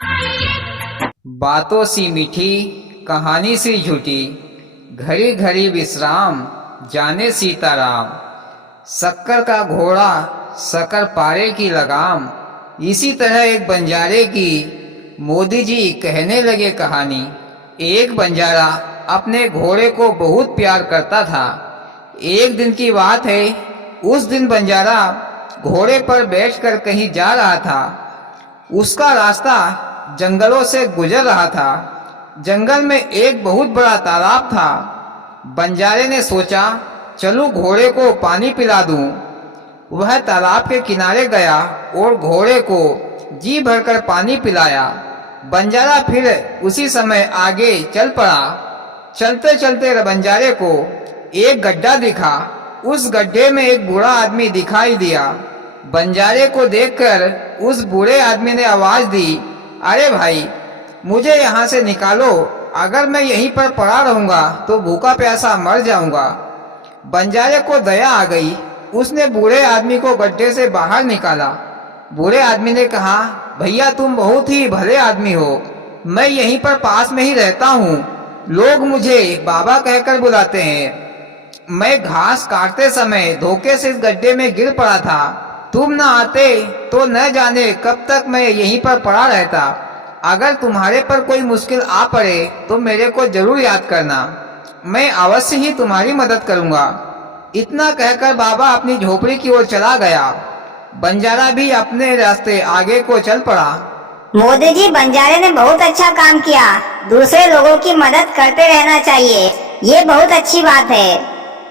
बातों सी मीठी, कहानी सी झूठी, घड़ी घड़ी विश्राम, जाने सीताराम। शक्कर का घोड़ा, शक्कर पारे की लगाम। इसी तरह एक बंजारे की मोदी जी कहने लगे कहानी। एक बंजारा अपने घोड़े को बहुत प्यार करता था। एक दिन की बात है, उस दिन बंजारा घोड़े पर बैठकर कहीं जा रहा था। उसका रास्ता जंगलों से गुजर रहा था। जंगल में एक बहुत बड़ा तालाब था। बंजारे ने सोचा, चलूं घोड़े को पानी पिला दूं। वह तालाब के किनारे गया और घोड़े को जी भरकर पानी पिलाया। बंजारा फिर उसी समय आगे चल पड़ा। चलते चलते बंजारे को एक गड्ढा दिखा। उस गड्ढे में एक बूढ़ा आदमी दिखाई दिया। बंजारे को देखकर उस बूढ़े आदमी ने आवाज दी, अरे भाई, मुझे यहाँ से निकालो। अगर मैं यहीं पर पड़ा रहूंगा तो भूखा प्यासा मर जाऊंगा। बंजारे को दया आ गई। उसने बूढ़े आदमी को गड्ढे से बाहर निकाला। बूढ़े आदमी ने कहा, भैया तुम बहुत ही भले आदमी हो। मैं यहीं पर पास में ही रहता हूँ। लोग मुझे बाबा कहकर बुलाते हैं। मैं घास काटते समय धोखे से इस गड्ढे में गिर पड़ा था। तुम न आते तो न जाने कब तक मैं यहीं पर पड़ा रहता। अगर तुम्हारे पर कोई मुश्किल आ पड़े तो मेरे को जरूर याद करना। मैं अवश्य ही तुम्हारी मदद करूंगा। इतना कहकर बाबा अपनी झोपड़ी की ओर चला गया। बंजारा भी अपने रास्ते आगे को चल पड़ा। मोदी जी, बंजारे ने बहुत अच्छा काम किया। दूसरे लोगों की मदद करते रहना चाहिए, ये बहुत अच्छी बात है।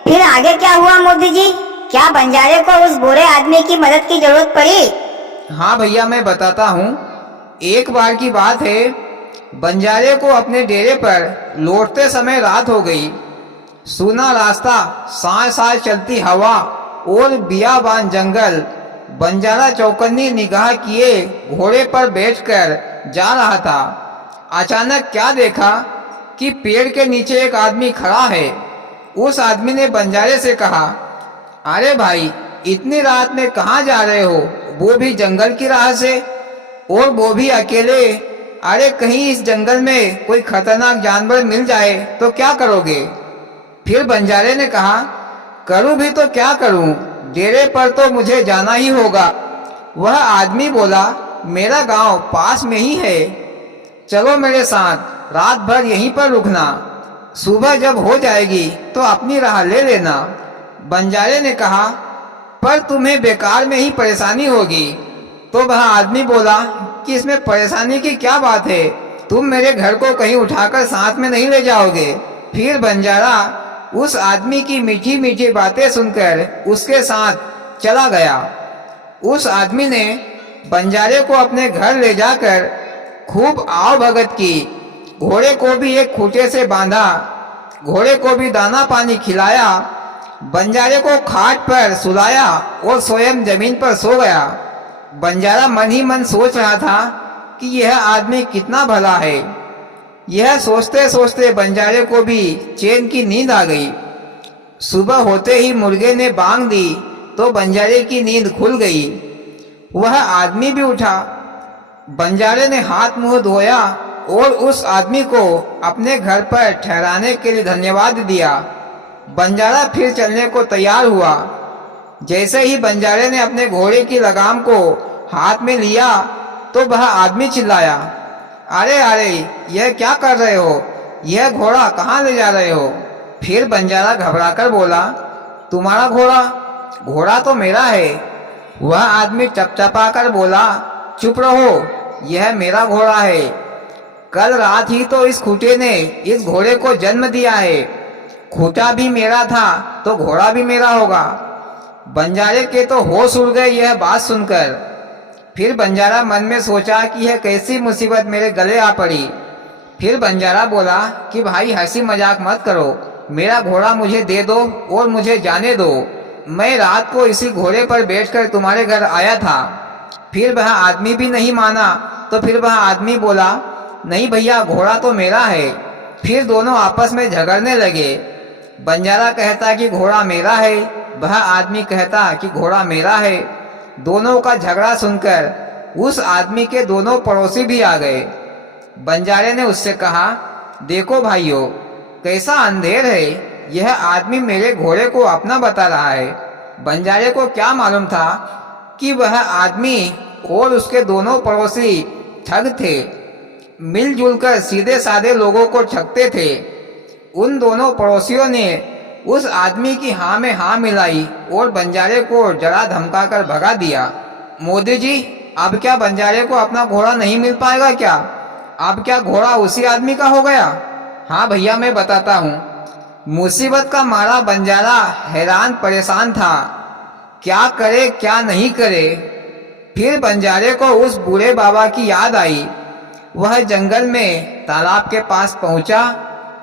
फिर आगे क्या हुआ मोदी जी? क्या बंजारे को उस बूढ़े आदमी की मदद की जरूरत पड़ी? हाँ भैया, मैं बताता हूँ। एक बार की बात है, बंजारे को अपने डेरे पर लौटते समय रात हो गई। सूना रास्ता, साय साय चलती हवा और बियाबान जंगल। बंजारा चौकन्नी निगाह किए घोड़े पर बैठकर जा रहा था। अचानक क्या देखा कि पेड़ के नीचे एक आदमी खड़ा है। उस आदमी ने बंजारे से कहा, अरे भाई, इतनी रात में कहाँ जा रहे हो, वो भी जंगल की राह से, और वो भी अकेले। अरे कहीं इस जंगल में कोई खतरनाक जानवर मिल जाए तो क्या करोगे? फिर बंजारे ने कहा, करूं भी तो क्या करूं, डेरे पर तो मुझे जाना ही होगा। वह आदमी बोला, मेरा गांव पास में ही है, चलो मेरे साथ, रात भर यहीं पर रुकना। सुबह जब हो जाएगी तो अपनी राह ले लेना। बंजारे ने कहा, पर तुम्हें बेकार में ही परेशानी होगी। तो वह आदमी बोला कि इसमें परेशानी की क्या बात है, तुम मेरे घर को कहीं उठाकर साथ में नहीं ले जाओगे। फिर बंजारा उस आदमी की मीठी मीठी बातें सुनकर उसके साथ चला गया। उस आदमी ने बंजारे को अपने घर ले जाकर खूब आव भगत की। घोड़े को भी एक खूंटे से बांधा, घोड़े को भी दाना पानी खिलाया, बंजारे को खाट पर सुलाया और स्वयं जमीन पर सो गया। बंजारा मन ही मन सोच रहा था कि यह आदमी कितना भला है। यह सोचते सोचते बंजारे को भी चैन की नींद आ गई। सुबह होते ही मुर्गे ने बांग दी तो बंजारे की नींद खुल गई। वह आदमी भी उठा। बंजारे ने हाथ मुंह धोया और उस आदमी को अपने घर पर ठहराने के लिए धन्यवाद दिया। बंजारा फिर चलने को तैयार हुआ। जैसे ही बंजारे ने अपने घोड़े की लगाम को हाथ में लिया तो वह आदमी चिल्लाया, अरे अरे, यह क्या कर रहे हो, यह घोड़ा कहाँ ले जा रहे हो? फिर बंजारा घबराकर बोला, तुम्हारा घोड़ा? घोड़ा तो मेरा है। वह आदमी चपचपा कर बोला, चुप रहो, यह मेरा घोड़ा है। कल रात ही तो इस खूंटे ने इस घोड़े को जन्म दिया है। खूंटा भी मेरा था तो घोड़ा भी मेरा होगा। बंजारे के तो होश उड़ गए यह बात सुनकर। फिर बंजारा मन में सोचा कि यह कैसी मुसीबत मेरे गले आ पड़ी। फिर बंजारा बोला कि भाई, हंसी मजाक मत करो, मेरा घोड़ा मुझे दे दो और मुझे जाने दो। मैं रात को इसी घोड़े पर बैठकर तुम्हारे घर आया था। फिर वह आदमी भी नहीं माना। तो फिर वह आदमी बोला, नहीं भैया, घोड़ा तो मेरा है। फिर दोनों आपस में झगड़ने लगे। बंजारा कहता कि घोड़ा मेरा है, वह आदमी कहता कि घोड़ा मेरा है। दोनों का झगड़ा सुनकर उस आदमी के दोनों पड़ोसी भी आ गए। बंजारे ने उससे कहा, देखो भाइयों, कैसा अंधेर है, यह आदमी मेरे घोड़े को अपना बता रहा है। बंजारे को क्या मालूम था कि वह आदमी और उसके दोनों पड़ोसी ठग थे, मिलजुल कर सीधे साधे लोगों को ठगते थे। उन दोनों पड़ोसियों ने उस आदमी की हाँ में हाँ मिलाई और बंजारे को डरा धमका कर भगा दिया। मोदी जी, अब क्या बंजारे को अपना घोड़ा नहीं मिल पाएगा क्या? अब क्या घोड़ा उसी आदमी का हो गया? हाँ भैया, मैं बताता हूँ। मुसीबत का मारा बंजारा हैरान परेशान था, क्या करे क्या नहीं करे। फिर बंजारे को उस बूढ़े बाबा की याद आई। वह जंगल में तालाब के पास पहुंचा।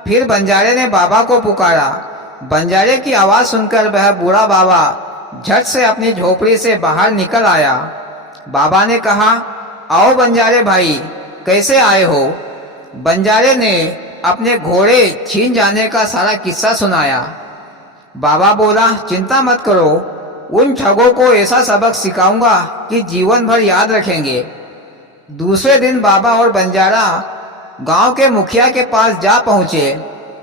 फिर बंजारे ने बाबा को पुकारा। बंजारे की आवाज सुनकर वह बूढ़ा बाबा झट से अपनी झोपड़ी से बाहर निकल आया। बाबा ने कहा, आओ बंजारे भाई, कैसे आए हो? बंजारे ने अपने घोड़े छीन जाने का सारा किस्सा सुनाया। बाबा बोला, चिंता मत करो, उन ठगों को ऐसा सबक सिखाऊंगा कि जीवन भर याद रखेंगे। दूसरे दिन बाबा और बंजारा गांव के मुखिया के पास जा पहुंचे।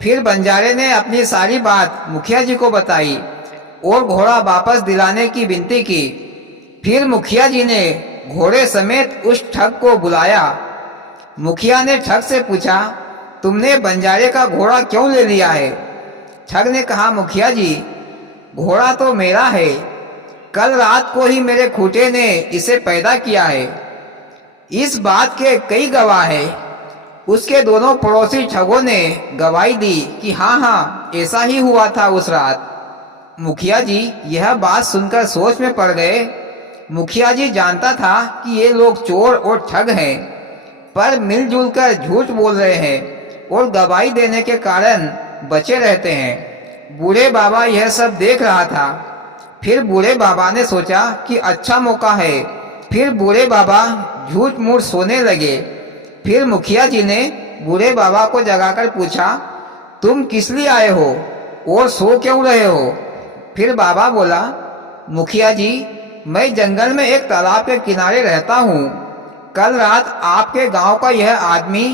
फिर बंजारे ने अपनी सारी बात मुखिया जी को बताई और घोड़ा वापस दिलाने की विनती की। फिर मुखिया जी ने घोड़े समेत उस ठग को बुलाया। मुखिया ने ठग से पूछा, तुमने बंजारे का घोड़ा क्यों ले लिया है? ठग ने कहा, मुखिया जी, घोड़ा तो मेरा है, कल रात को ही मेरे खूंटे ने इसे पैदा किया है। इस बात के कई गवाह हैं। उसके दोनों पड़ोसी ठगों ने गवाही दी कि हाँ हाँ, ऐसा ही हुआ था उस रात। मुखिया जी यह बात सुनकर सोच में पड़ गए। मुखिया जी जानता था कि ये लोग चोर और ठग हैं, पर मिलजुल कर झूठ बोल रहे हैं और गवाही देने के कारण बचे रहते हैं। बूढ़े बाबा यह सब देख रहा था। फिर बूढ़े बाबा ने सोचा कि अच्छा मौका है। फिर बूढ़े बाबा झूठ मूठ सोने लगे। फिर मुखिया जी ने बूढ़े बाबा को जगाकर पूछा, तुम किस लिए आए हो और सो क्यों रहे हो? फिर बाबा बोला, मुखिया जी, मैं जंगल में एक तालाब के किनारे रहता हूँ। कल रात आपके गांव का यह आदमी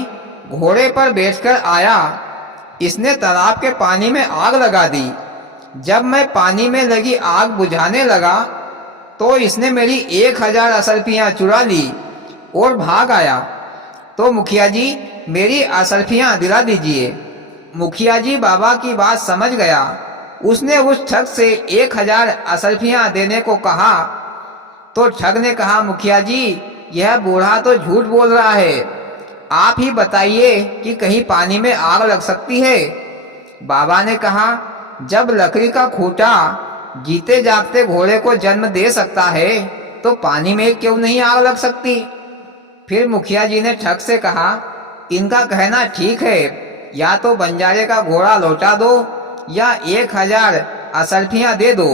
घोड़े पर बैठकर आया। इसने तालाब के पानी में आग लगा दी। जब मैं पानी में लगी आग बुझाने लगा तो इसने मेरी 1000 असरफियाँ चुरा ली और भाग आया। तो मुखिया जी, मेरी असरफियाँ दिला दीजिए। मुखिया जी बाबा की बात समझ गया। उसने उस ठग से 1000 असरफियाँ देने को कहा तो ठग ने कहा, मुखिया जी, यह बूढ़ा तो झूठ बोल रहा है, आप ही बताइए कि कहीं पानी में आग लग सकती है? बाबा ने कहा, जब लकड़ी का खूंटा जीते जागते घोड़े को जन्म दे सकता है तो पानी में क्यों नहीं आग लग सकती? फिर मुखिया जी ने ठग से कहा, इनका कहना ठीक है, या तो बंजारे का घोड़ा लौटा दो या 1000 असरफियाँ दे दो।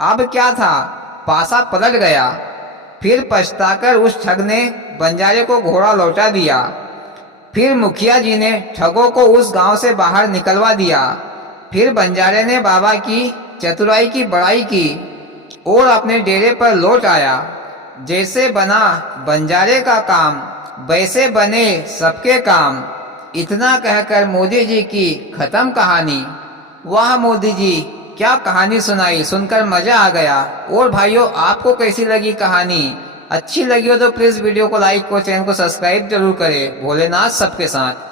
अब क्या था, पासा पलट गया। फिर पछताकर उस ठग ने बंजारे को घोड़ा लौटा दिया। फिर मुखिया जी ने ठगों को उस गांव से बाहर निकलवा दिया। फिर बंजारे ने बाबा की चतुराई की बड़ाई की और अपने डेरे पर लौट आया। जैसे बना बंजारे का काम, वैसे बने सबके काम। इतना कहकर मोदी जी की खत्म कहानी। वाह मोदी जी, क्या कहानी सुनाई, सुनकर मजा आ गया। और भाइयों, आपको कैसी लगी कहानी? अच्छी लगी हो तो प्लीज वीडियो को लाइक और चैनल को सब्सक्राइब जरूर करें। भोलेनाथ सबके साथ।